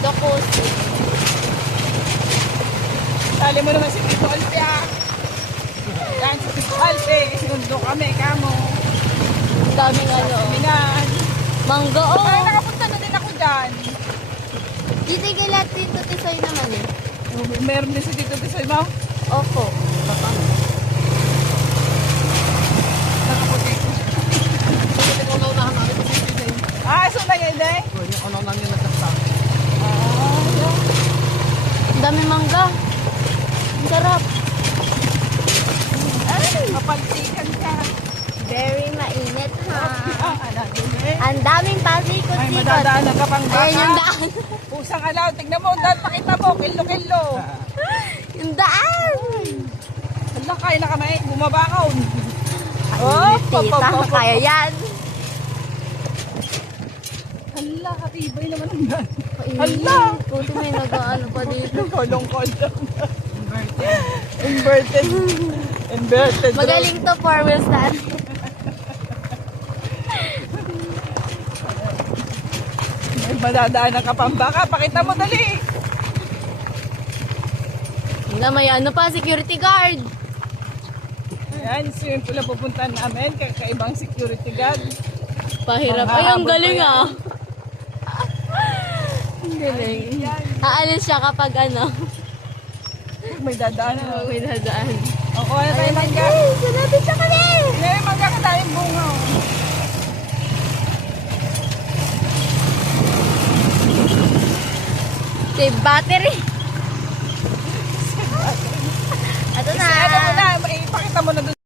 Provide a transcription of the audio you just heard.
Dokosi. Sali mo naman si Tito Alpi ah. Yan si Tito Alpi. Sinundo kami, kamo. Ang daming ano. Minan. Mangga, Ay, oh. nakapunta na din ako dyan. Dito kay lahat dito tisoy naman eh. Meron din si Tito Tisoy mo. Opo. Nakaputi. Ah, so na yun eh. Ang daming mangga. Ang sarap. Ay, mapalsikan ka. Very mainit ha. Ah, ala din eh. Ang daming Ay, pasikot-sikot. madadaanan ka pang baka. Ayan yung daan. Pusang alaw, tignan mo, dahil pakita mo, kilo-kilo. Yung daan. Hala, kaya na kami, bumabakaw. Tita, kaya yan. Hala, katibay naman ang daan. Hala. Hala. Puti may nag-ano pa dito. Kolong-kolong. Inverted. Inverted. Magaling to for wheels daan. Ay, madadaanan ka pang baka, pakita mo dali. Wala, may ano pa, security guard. Ayan, swimming pool na pupuntahan namin, kakaibang security guard. Pahirap. Ay, ang galing ah. Ang galing. Aalis siya kapag ano. May dadaanan. May dadaan. O, kuha na tayo mangga. Sunapit siya kami! May mangga ka tayong bunga. Save battery.